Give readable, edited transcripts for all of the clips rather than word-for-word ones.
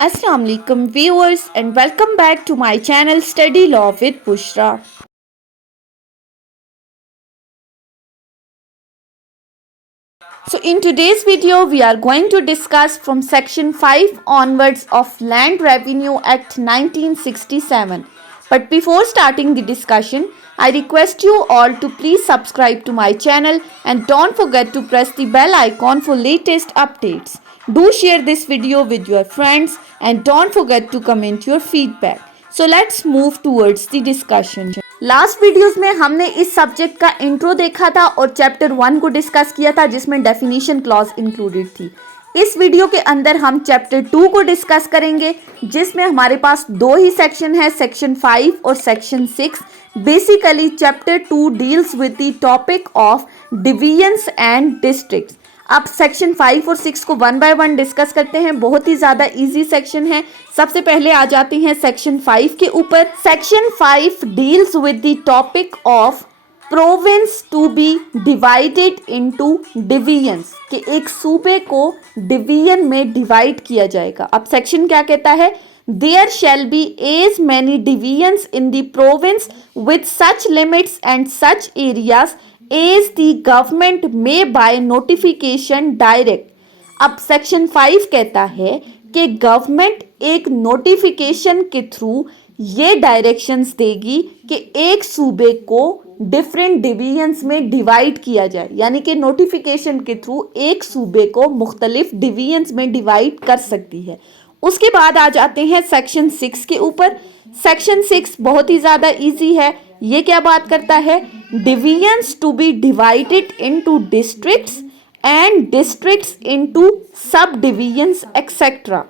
Assalamu alaikum viewers and welcome back to my channel Study Law with Bushra. So in today's video we are going to discuss from section 5 onwards of Land Revenue Act 1967. But before starting the discussion, I request you all to please subscribe to my channel and don't forget to press the bell icon for latest updates. Do share this video with your friends and don't forget to comment your feedback. So let's move towards the discussion. Last videos में हमने इस subject का intro देखा था और chapter 1 को discuss किया था जिसमें डेफिनेशन क्लॉज इंक्लूडेड थी। इस वीडियो के अंदर हम चैप्टर 2 को डिस्कस करेंगे जिसमें हमारे पास दो ही सेक्शन है, सेक्शन 5 और section 6। Basically chapter 2 deals with the topic of divisions and districts. अब सेक्शन 5 और 6 को वन बाय वन डिस्कस करते हैं। बहुत ही ज़्यादा इजी सेक्शन है। सबसे पहले आ जाते हैं सेक्शन 5 के ऊपर। Section 5 deals with the topic of province to be divided into divisions, कि एक सूबे को डिवीजन में डिवाइड किया जाएगा। अब सेक्शन क्या कहता है? There shall be as many divisions in the province with such limits and such areas as the government may by notification direct. अब सेक्शन 5 कहता है कि गवर्नमेंट एक नोटिफिकेशन के थ्रू ये डायरेक्शंस देगी कि एक सूबे को डिफरेंट डिवीजन्स में डिवाइड किया जाए, यानी कि नोटिफिकेशन के थ्रू एक सूबे को मुख्तलिफ डिवीजन्स में डिवाइड कर सकती है। उसके बाद आ जाते हैं सेक्शन 6 के ऊपर। सेक्शन 6 बहुत ही ज़्यादा इजी है। ये क्या बात करता है? Divisions to be divided into districts and districts into sub divisions etcetera.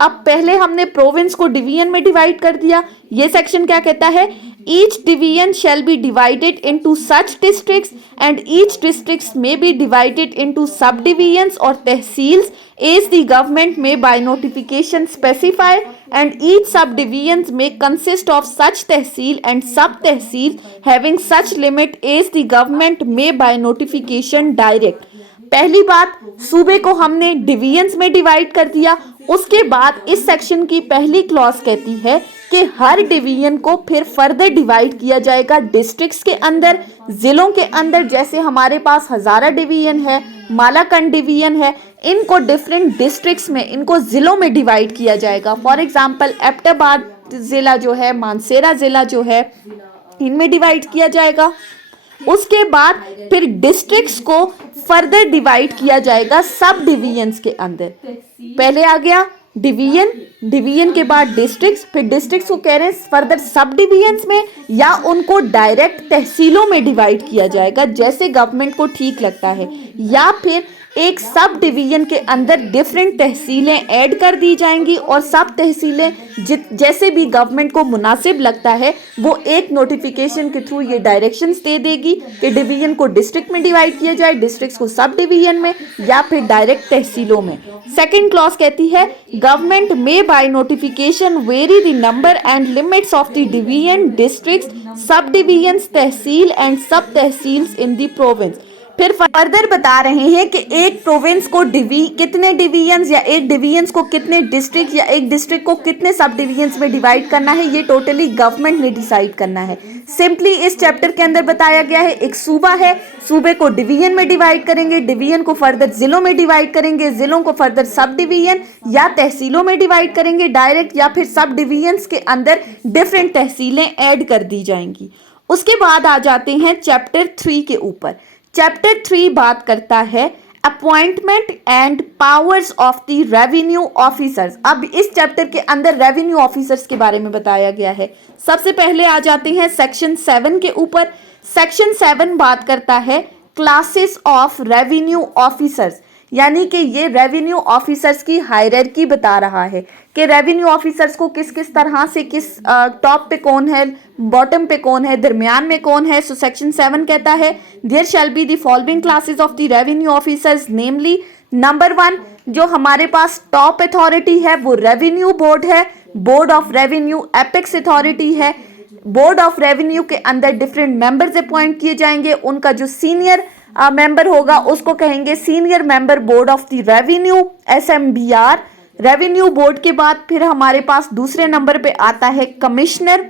अब पहले हमने प्रोविंस को डिवीजन में डिवाइड कर दिया। ये सेक्शन क्या कहता है? Each division shall be divided into such districts and each districts may be divided into sub divisions और tehsils as the government may by notification specify and each sub divisions may consist of such tehsil and sub tehsil having such limit as the government may by notification direct. पहली बात, सूबे को हमने divisions में divide कर दिया। उसके बाद इस सेक्शन की पहली क्लॉज कहती है कि हर डिवीजन को फिर फर्दर डिवाइड किया जाएगा डिस्ट्रिक्ट्स के अंदर, जिलों के अंदर। जैसे हमारे पास हजारा डिवीजन है, मालाकंड डिवीजन है, इनको डिफरेंट डिस्ट्रिक्ट्स में, इनको जिलों में डिवाइड किया जाएगा। फॉर एग्जांपल एबटाबाद जिला जो है, मानसेरा जिला जो है, इनमें डिवाइड किया जाएगा। उसके बाद फिर डिस्ट्रिक्ट्स को फर्दर डिवाइड किया जाएगा सब डिवीजन्स के अंदर। पहले आ गया डिवीजन, डिवीजन के बाद डिस्ट्रिक्ट्स, फिर डिस्ट्रिक्ट्स को कह रहे हैं फर्दर सब डिवीजन्स में या उनको डायरेक्ट तहसीलों में डिवाइड किया जाएगा जैसे गवर्नमेंट को ठीक लगता है, या फिर एक सब डिवीजन के अंदर डिफरेंट तहसीलें ऐड कर दी जाएंगी और सब तहसीलें जैसे भी गवर्नमेंट को मुनासिब लगता है वो एक नोटिफिकेशन के थ्रू ये डायरेक्शंस दे देगी कि डिवीजन को डिस्ट्रिक्ट में डिवाइड किया जाए, डिस्ट्रिक्ट्स को सब डिवीजन में या फिर डायरेक्ट तहसीलों में। सेकेंड क्लॉज कहती है government may by notification very the number and limits of the division, districts, सब डिवीजन्स, तहसील एंड सब तहसील्स इन द प्रोविंस। फिर फर्दर बता रहे हैं कि एक प्रोविंस को कितने डिवीजन्स या एक डिवीजन्स को कितने डिस्ट्रिक्ट या एक डिस्ट्रिक्ट को कितने सब डिवीजन्स में डिवाइड करना है, ये टोटली गवर्नमेंट ने डिसाइड करना है। सिंपली इस चैप्टर के अंदर बताया गया है एक सूबा है, सूबे को डिवीजन में डिवाइड करेंगे, डिवीजन को फर्दर जिलों में डिवाइड करेंगे, जिलों को फर्दर सब डिवीजन या तहसीलों में डिवाइड करेंगे डायरेक्ट, या फिर सब डिवीजन्स के अंदर डिफरेंट तहसीलें ऐड कर दी जाएंगी। उसके बाद आ जाते हैं चैप्टर 3 के ऊपर। चैप्टर 3 बात करता है appointment and powers of the revenue officers. अब इस चैप्टर के अंदर रेवेन्यू ऑफिसर्स के बारे में बताया गया है। सबसे पहले आ जाते हैं सेक्शन 7 के ऊपर। सेक्शन 7 बात करता है क्लासेस ऑफ रेवेन्यू ऑफिसर्स, यानी कि ये रेवेन्यू ऑफिसर्स की हायरार्की बता रहा है कि रेवेन्यू ऑफिसर्स को किस किस तरह से, किस टॉप पे कौन है, बॉटम पे कौन है, दरमियान में कौन है। सो सेक्शन 7 कहता है there shall be the following classes of the revenue officers, namely number 1 जो हमारे पास टॉप अथॉरिटी है वो रेवेन्यू बोर्ड है, board of revenue apex authority है। बोर्ड ऑफ रेवेन्यू के अंदर डिफरेंट मेंबर्स अपॉइंट किए जाएंगे। उनका जो सीनियर मेंबर होगा उसको कहेंगे senior member board of the revenue, SMBR। Revenue board के बाद फिर हमारे पास दूसरे नंबर पे आता है कमिश्नर।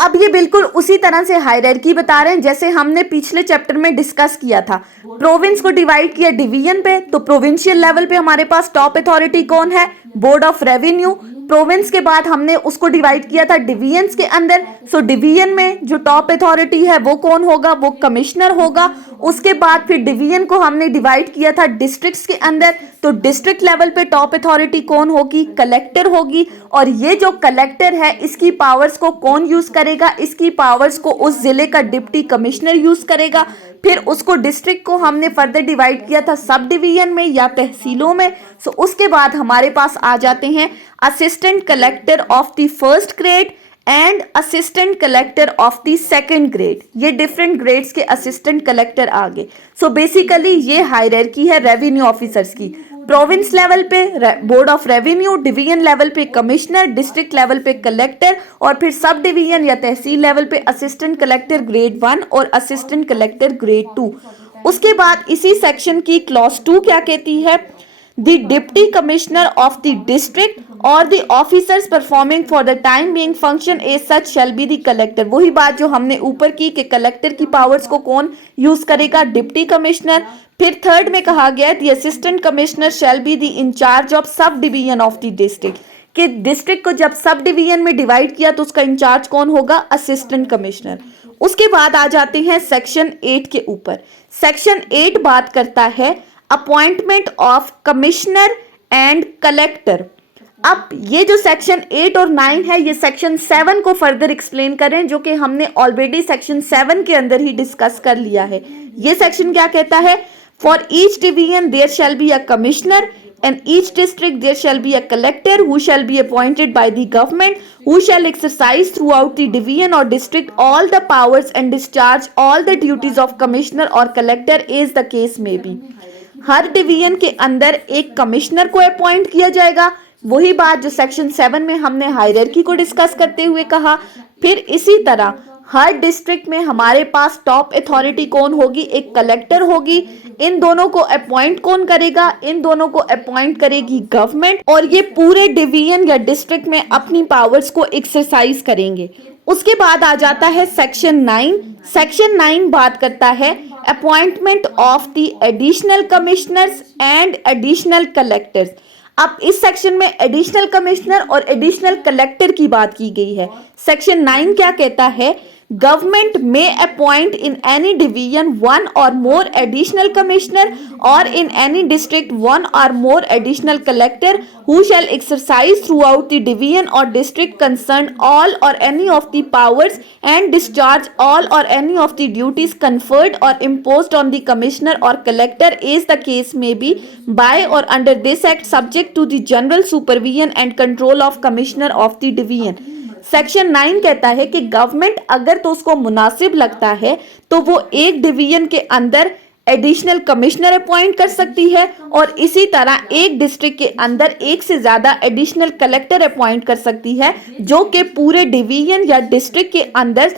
अब ये बिल्कुल उसी तरह से हायरार्की बता रहे हैं जैसे हमने पिछले चैप्टर में डिस्कस किया था। प्रोविंस को डिवाइड किया डिवीजन पे, तो प्रोविंशियल लेवल पे हमारे पास टॉप अथॉरिटी कौन है? Board of revenue. प्रोविंस के बाद हमने उसको डिवाइड किया था डिवीजन्स के अंदर, सो डिवीजन में जो टॉप अथॉरिटी है वो कौन होगा? वो कमिश्नर होगा। उसके बाद फिर डिवीजन को हमने डिवाइड किया था डिस्ट्रिक्ट्स के अंदर, तो डिस्ट्रिक्ट लेवल पे टॉप अथॉरिटी कौन होगी? कलेक्टर होगी। और ये जो कलेक्टर है इसकी पावर्स को कौन यूज करेगा? इसकी पावर्स को उस जिले का डिप्टी कमिश्नर यूज करेगा। फिर उसको डिस्ट्रिक्ट को हमने फर्दर डिवाइड किया था सब डिवीजन में या तहसीलों में। सो उसके बाद हमारे पास आ जाते हैं assistant collector of the first grade and assistant collector of the second grade. ये डिफरेंट ग्रेड्स के असिस्टेंट कलेक्टर आ गए। सो बेसिकली ये हायरार्की है रेवेन्यू ऑफिसर्स की। प्रोविंस लेवल पे board of revenue, division level पे कमिश्नर, डिस्ट्रिक्ट लेवल पे collector और फिर सब डिवीजन या तहसील लेवल पे असिस्टेंट कलेक्टर ग्रेड 1 और असिस्टेंट कलेक्टर ग्रेड 2। उसके बाद इसी सेक्शन की क्लॉज 2 क्या कहती है? The Deputy Commissioner of the district or the officers performing for the time being function as such shall be the collector। वही बात जो हमने ऊपर की कि कलेक्टर की पावर्स को कौन यूज करेगा? Deputy commissioner. फिर थर्ड में कहा गया the assistant commissioner shall be the in charge of sub division of the district, कि डिस्ट्रिक्ट को जब सब डिवीजन में डिवाइड किया तो उसका इंचार्ज कौन होगा? Assistant commissioner. उसके बाद आ जाते हैं सेक्शन 8 के ऊपर। सेक्शन 8 बात करता है appointment of commissioner and collector. अब ये जो सेक्शन 8 और 9 है ये सेक्शन 7 को फर्दर एक्सप्लेन करें, जो कि हमने ऑलरेडी सेक्शन 7 के अंदर ही डिस्कस कर लिया है। ये सेक्शन क्या कहता है? For each division there shall be a commissioner and each district there shall be a collector who shall be appointed by the government, who shall exercise throughout the division or district all the powers and discharge all the duties of commissioner or collector as the case may be। Her division के अंदर एक commissioner को appoint किया जाएगा। वही बात जो section 7 में हमने हायरार्की को डिस्कस करते हुए कहा। फिर इसी तरह हर डिस्ट्रिक्ट में हमारे पास टॉप अथॉरिटी कौन होगी? एक कलेक्टर होगी। इन दोनों को अपॉइंट कौन करेगा? इन दोनों को अपॉइंट करेगी गवर्नमेंट, और ये पूरे डिवीजन या डिस्ट्रिक्ट में अपनी पावर्स को एक्सरसाइज करेंगे। उसके बाद आ जाता है सेक्शन 9। सेक्शन 9 बात करता है appointment of the additional commissioners and additional collectors. अब इस सेक्शन में एडिशनल कमिश्नर और एडिशनल कलेक्टर की बात की गई है। सेक्शन 9 क्या कहता है? Government may appoint in any division one or more additional commissioner or in any district one or more additional collector who shall exercise throughout the division or district concerned all or any of the powers and discharge all or any of the duties conferred or imposed on the commissioner or collector as the case may be by or under this act subject to the general supervision and control of commissioner of the division। Section 9 कहता है कि government अगर तो उसको मुनासिब लगता है तो वो एक डिवीजन के अंदर एडिशनल कमिश्नर अपॉइंट कर सकती है और इसी तरह एक डिस्ट्रिक्ट के अंदर एक से ज्यादा एडिशनल कलेक्टर अपॉइंट कर सकती है, जो कि पूरे डिवीजन या डिस्ट्रिक्ट के अंदर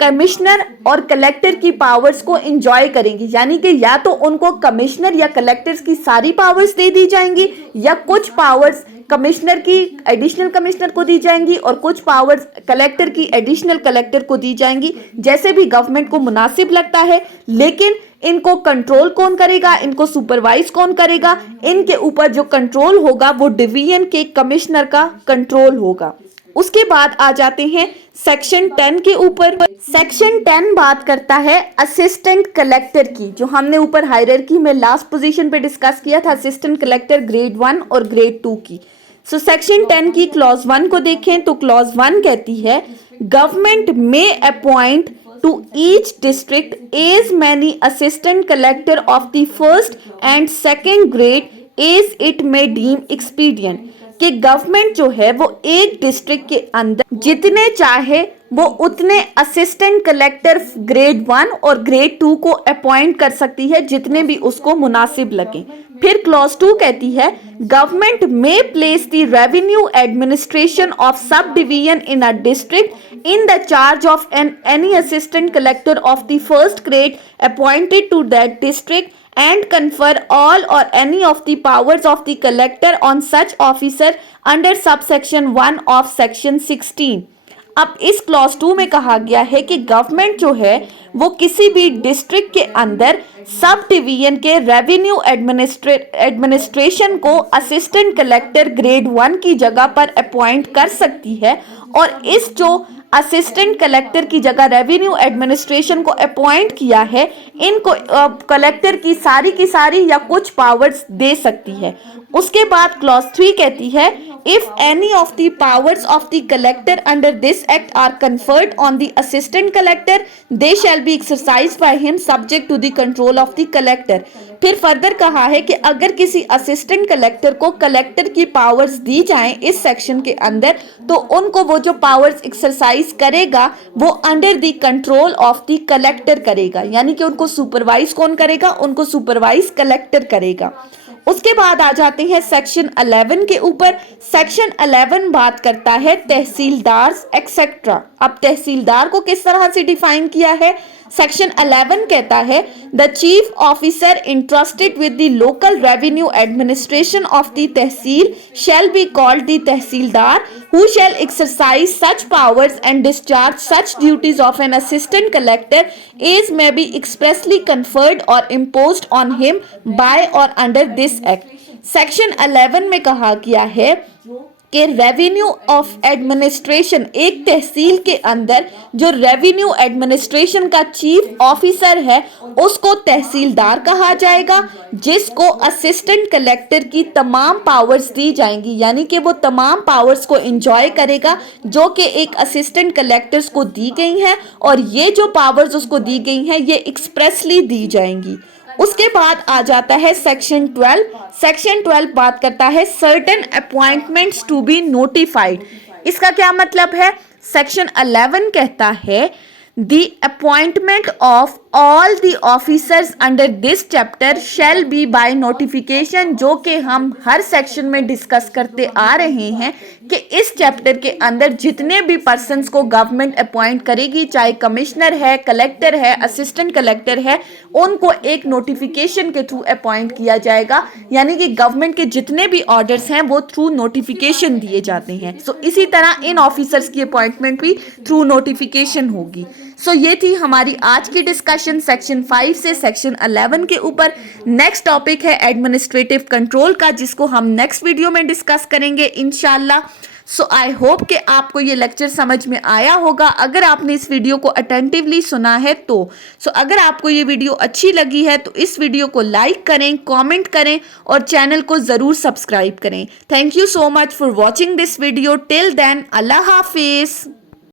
कमिश्नर और कलेक्टर की पावर्स को एंजॉय करेंगी। यानी कि या तो उनको कमिश्नर या कलेक्टर्स की सारी पावर्स दे दी जाएंगी या कुछ पावर्स कमिश्नर की एडिशनल कमिश्नर को दी जाएंगी और कुछ पावर्स कलेक्टर की एडिशनल कलेक्टर को दी जाएंगी, जैसे भी गवर्नमेंट को मुनासिब लगता है। लेकिन इनको कंट्रोल कौन करेगा? इनको सुपरवाइज कौन करेगा? इनके ऊपर जो कंट्रोल होगा वो डिवीजन के कमिश्नर का कंट्रोल होगा। उसके बाद आ जाते हैं सेक्शन 10 के ऊपर। सेक्शन 10 बात करता है असिस्टेंट कलेक्टर की, जो हमने ऊपर हायरार्की में लास्ट पोजीशन पे डिस्कस किया था, असिस्टेंट कलेक्टर ग्रेड 1 और ग्रेड 2 की। सो सेक्शन 10 की क्लॉज 1 को देखें तो क्लॉज 1 कहती है गवर्नमेंट में appoint to each district as many assistant collector of the first and second grade as it may deem expedient, कि गवर्नमेंट जो है वो एक डिस्ट्रिक्ट के अंदर जितने चाहे वो उतने असिस्टेंट कलेक्टर ग्रेड 1 और ग्रेड 2 को अपॉइंट कर सकती है, जितने भी उसको मुनासिब लगे। फिर क्लॉज 2 कहती है गवर्नमेंट में place the revenue administration of sub division in a district in the charge of any assistant collector of the first grade appointed to that district and confer all or any of the powers of the collector on such officer under subsection 1 of section 16। अब इस clause 2 में कहा गया है कि government जो है वो किसी भी डिस्ट्रिक्ट के अंदर सब डिवीजन के रेवेन्यू एडमिनिस्ट्रेशन को असिस्टेंट कलेक्टर ग्रेड 1 की जगह पर अपॉइंट कर सकती है, और इस जो असिस्टेंट कलेक्टर की जगह रेवेन्यू एडमिनिस्ट्रेशन को अपॉइंट किया है, इनको कलेक्टर की सारी या कुछ पावर्स दे सकती है। उसके बाद क्लॉज 3 कहती है if any of the powers of the collector under this act are conferred on the assistant collector they shall be exercised by him subject to the control of the collector. फिर further कहा है कि अगर किसी assistant collector को collector की powers दी जाएं इस सेक्शन के अंदर, तो उनको वो जो पावर्स एक्सरसाइज करेगा वो under the control of the collector करेगा, यानी कि उनको सुपरवाइज कौन करेगा, उनको सुपरवाइज कलेक्टर करेगा। उसके बाद आ जाते हैं सेक्शन 11 के ऊपर। सेक्शन 11 बात करता है तहसीलदार एक्सेट्रा। अब तहसीलदार को किस तरह से डिफाइन किया है? सेक्शन 11 कहता है the chief officer interested with the local revenue administration of the tehsil shall be called the tehsildar who shall exercise such powers and discharge such duties of an assistant collector as may be expressly conferred or imposed on him by or under this act। Section 11 में कहा गया है कि revenue of administration, एक तहसील के अंदर जो revenue administration का चीफ ऑफिसर है उसको तहसीलदार कहा जाएगा, जिसको असिस्टेंट कलेक्टर की तमाम पावर्स दी जाएंगी, यानी कि वो तमाम पावर्स को एंजॉय करेगा जो कि एक असिस्टेंट कलेक्टर्स को दी गई हैं, और ये जो पावर्स उसको दी गई हैं ये एक्सप्रेसली दी जाएंगी। उसके बाद आ जाता है सेक्शन 12। सेक्शन 12 बात करता है certain appointments to be notified. इसका क्या मतलब है? सेक्शन 11 कहता है The appointment of all the officers under this chapter shall be by notification, जो कि हम हर सेक्शन में डिस्कस करते आ रहे हैं कि इस चैप्टर के अंदर जितने भी पर्सन्स को गवर्नमेंट अपॉइंट करेगी, चाहे कमिश्नर है, कलेक्टर है, असिस्टेंट कलेक्टर है, उनको एक नोटिफिकेशन के थ्रू अपॉइंट किया जाएगा, यानी कि गवर्नमेंट के जितने भी ऑर्डर्स हैं वो थ्रू नोटिफिकेशन दिए जाते हैं। सो इसी तरह इन ऑफिसर्स की अपॉइंटमेंट भी थ्रू नोटिफिकेशन होगी। सो ये थी हमारी आज की डिस्कशन सेक्शन 5 से सेक्शन 11 के ऊपर। नेक्स्ट टॉपिक है एडमिनिस्ट्रेटिव कंट्रोल का, जिसको हम नेक्स्ट वीडियो में डिस्कस करेंगे इंशाल्लाह। सो आई होप कि आपको ये लेक्चर समझ में आया होगा, अगर आपने इस वीडियो को अटेंटिवली सुना है तो। अगर आपको ये वीडियो अच्छी लगी है तो इस वीडियो को लाइक करें, कमेंट करें और चैनल को ज़रूर सब्सक्राइब करें। Thank you so much for watching this video. Till then, अल्लाह हाफिज़।